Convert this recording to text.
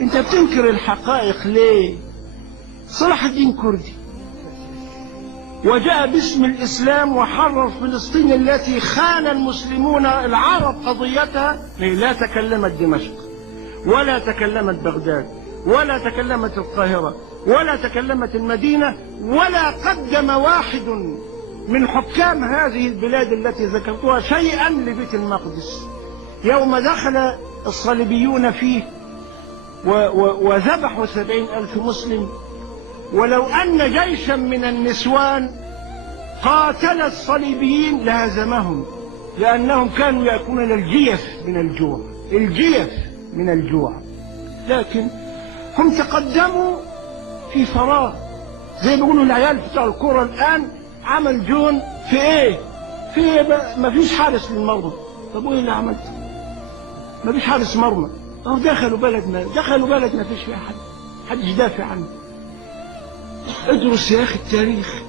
انت بتنكر الحقائق ليه؟ صلاح الدين كردي وجاء باسم الإسلام وحرر فلسطين التي خان المسلمون العرب قضيتها. لا تكلمت دمشق ولا تكلمت بغداد ولا تكلمت القاهرة ولا تكلمت المدينة ولا قدم واحد من حكام هذه البلاد التي ذكرتها شيئا لبيت المقدس يوم دخل الصليبيون فيه وذبحوا 70,000 مسلم. ولو أن جيشا من النسوان قاتل الصليبيين لهزمهم، لأنهم كانوا يأكلون الجيف من الجوع، الجيف من الجوع. لكن هم تقدموا في فراغ، زي ما بيقولوا العيال بتوع الكرة الآن، عمل جون في ايه؟ في ايه؟ ما فيش حارس للمرمى. طب وايه اللي عملته؟ ما فيش حارس مرمى. اهو دخلوا بلد ما فيش فيها حد، محدش دافع عنه. ادرس يا اخي التاريخ.